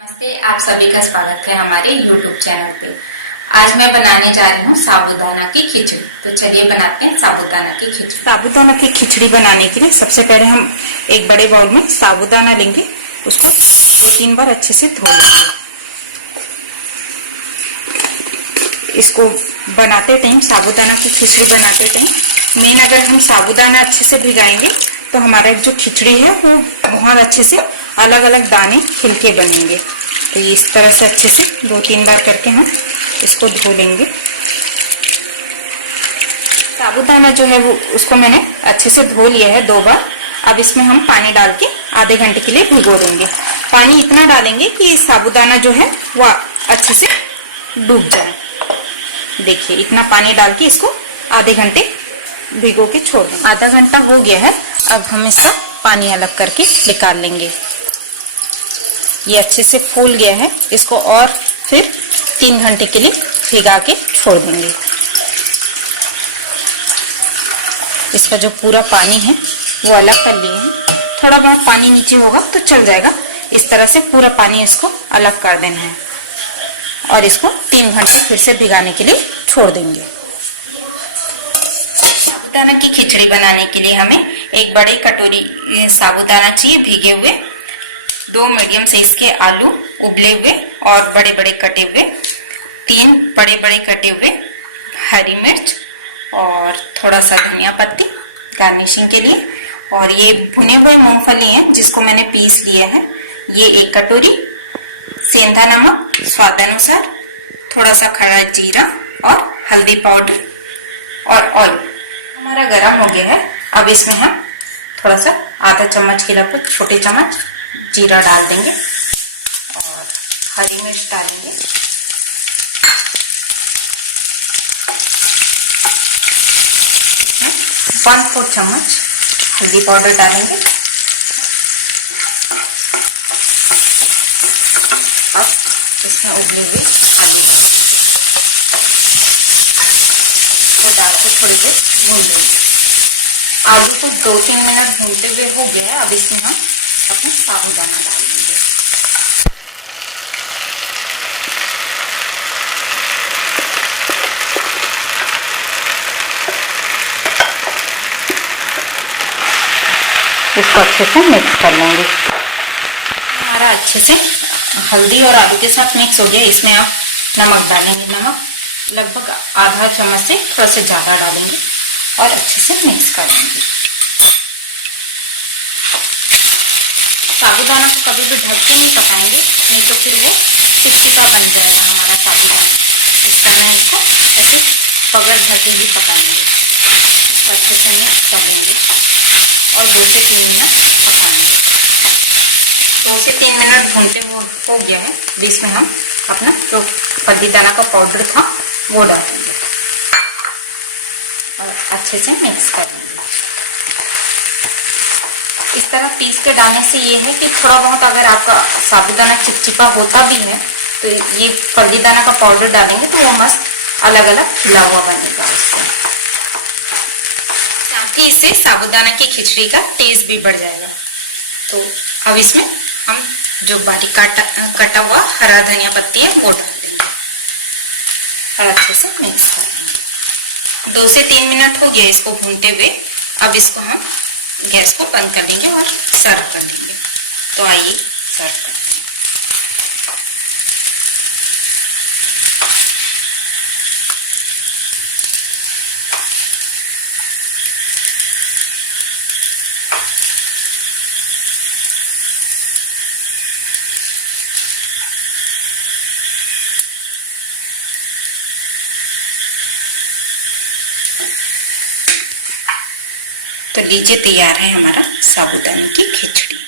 नमस्ते, आप सभी का स्वागत है हमारे YouTube चैनल पे। आज मैं बनाने जा रही हूँ साबूदाना की खिचड़ी। तो चलिए बनाते हैं साबूदाना की खिचड़ी। साबूदाना की खिचड़ी बनाने के लिए सबसे पहले हम एक बड़े बाउल में साबूदाना लेंगे, उसको 2-3 बार अच्छे से धो लेंगे। इसको बनाते टाइम, साबूदाना की खिचड़ी बनाते टाइम मेन, अगर हम साबूदाना अच्छे से भिगाएंगे तो हमारा जो खिचड़ी है वो बहुत अच्छे से अलग अलग दाने खिलके बनेंगे। तो इस तरह से अच्छे से 2-3 बार करके हम इसको धो लेंगे। साबूदाना जो है वो उसको मैंने अच्छे से धो लिया है 2 बार। अब इसमें हम पानी डाल के आधे घंटे के लिए भिगो देंगे। पानी इतना डालेंगे कि साबूदाना जो है वो अच्छे से डूब जाए। देखिए, इतना पानी डाल के इसको आधे घंटे भिगो के छोड़ देंगे। आधा घंटा हो गया है, अब हम इसका पानी अलग करके निकाल लेंगे। ये अच्छे से फूल गया है, इसको और फिर 3 घंटे के लिए भिगा के छोड़ देंगे। इसका जो पूरा पानी है वो अलग कर लिए हैं। थोड़ा बहुत पानी नीचे होगा तो चल जाएगा। इस तरह से पूरा पानी इसको अलग कर देना है और इसको 3 घंटे फिर से भिगाने के लिए छोड़ देंगे। साबूदाना की खिचड़ी बनाने के लिए हमें एक बड़ी कटोरी साबूदाना चाहिए भीगे हुए, 2 मीडियम साइज के आलू उबले हुए और बड़े बड़े कटे हुए, 3 बड़े बड़े कटे हुए हरी मिर्च और थोड़ा सा धनिया पत्ती गार्निशिंग के लिए, और ये भुने हुए मूंगफली है जिसको मैंने पीस लिया है, ये 1 कटोरी, सेंधा नमक स्वादानुसार, थोड़ा सा खड़ा जीरा और हल्दी पाउडर और ऑयल। हमारा गरम हो गया है। अब इसमें हम थोड़ा सा आधा चम्मच के लगभग छोटे चम्मच जीरा डाल देंगे और हरी मिर्च डालेंगे। इसमें 1/4 चम्मच हल्दी पाउडर डालेंगे। अब इसमें उबले हुए आलू को डाल के थोड़ी देर भून देंगे। आलू को 2-3 मिनट भूनते हुए हो गया है। अब इसमें हम अपने साबूदाना डाल देंगे। इसको अच्छे से मिक्स कर लेंगे। हमारा अच्छे से हल्दी और आलू के साथ मिक्स हो गया। इसमें आप नमक डालेंगे। नमक लगभग आधा चम्मच से थोड़ा सा ज्यादा डालेंगे और अच्छे से मिक्स कर लेंगे। साबूदाना को कभी भी ढक के नहीं पकाएंगे, नहीं तो फिर वो चिपचिपा बन जाएगा हमारा साबूदाना। इस तरह इसको ऐसे बगैर ढके ही पकाएंगे। इसको अच्छे से मिक्स कर लेंगे और 2 से 3 मिनट पकाएंगे। 2 से 3 मिनट भूनते हो गया है। बीच में हम अपना जो फल्लीदाना का पाउडर था वो डालेंगे और अच्छे से मिक्स कर लेंगे। इस तरह पीस के डालने से ये है कि थोड़ा बहुत अगर आपका साबूदाना चिपचिपा होता भी है तो ये फल्लीदाना का पाउडर डालेंगे तो वो मस्त अलग अलग खिला हुआ बनेगा उससे। साथ ही इससे साबूदाना की खिचड़ी का टेस्ट भी बढ़ जाएगा। तो अब इसमें हम जो बारीक कटा हुआ हरा धनिया पत्ती है वो डाल देंगे और अच्छे से मिक्स कर देंगे। 2 से 3 मिनट हो गया इसको भूनते हुए। अब इसको हम गैस को बंद कर देंगे और सर्व कर देंगे। तो आइए सर्व करते हैं। तो लीजिए, तैयार है हमारा साबूदाने की खिचड़ी।